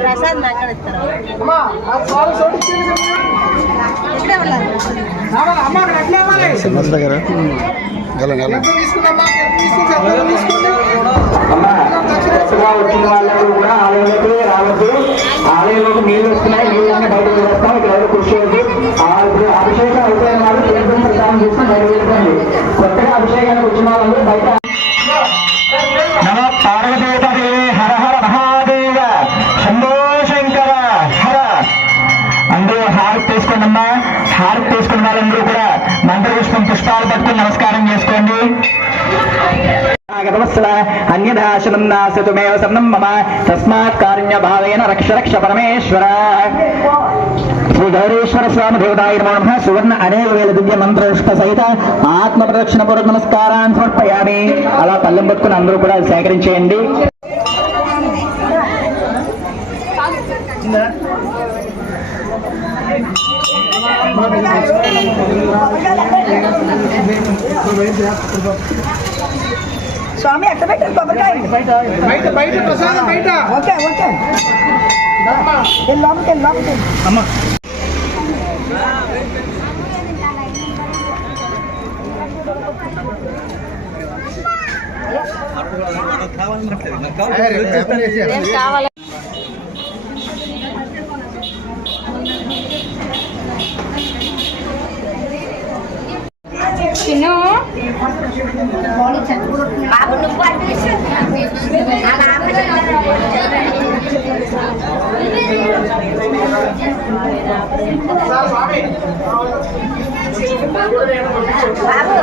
ప్రసాద్ దగ్గర వచ్చిన వాళ్ళందరూ కూడా ఆలయంలోకి రావద్దు. ఆలయంలోకి నీళ్ళు వస్తున్నాయి, నీళ్ళని బయటకు వేస్తాం. ఇక్కడ ఎవరు కూర్చోవద్దు. అభిషేకం అయిపోయిన వాళ్ళు తీర్థం ప్రసాదం తీసుకుని బయట వెళ్ళిపోండి. కొత్తగా అభిషేకానికి వచ్చిన వాళ్ళందరూ బయట. నమ పార్వతీ హర హర మహాదేవ శంభో శంకర హర. అందరూ హారతి తీసుకోండమ్మా. హారతి తీసుకున్న వాళ్ళందరూ కూడా మంత్రపుష్పం పుష్పాలు పట్టుకుని నమస్కారం చేసుకోండి. అన్యదాశనం నాశతుమేవ శరణం మమ తస్మాత్ కారుణ్య భావేన రక్ష రక్ష పరమేశ్వర. శ్రీ గౌరీశ్వర స్వామి దేవతాయ నమో నమః. సువర్ణ అనేక వేల దివ్య మంత్రపుష్ప సహిత ఆత్మ ప్రదక్షిణ పూర్వక నమస్కారాన్ని సమర్పయామి. అలా పల్లెం పట్టుకుని అందరూ కూడా సేకరించేయండి. స్వామి ఎక్కడ పెట్టారు కొబ్బరికాయ? బయట బయట ప్రసాదం బయట. ఓకే ఓకే లోపలికి లోపలికి అమ్మా. కావాలి. చిన్ను బాబు నువ్వు బాబు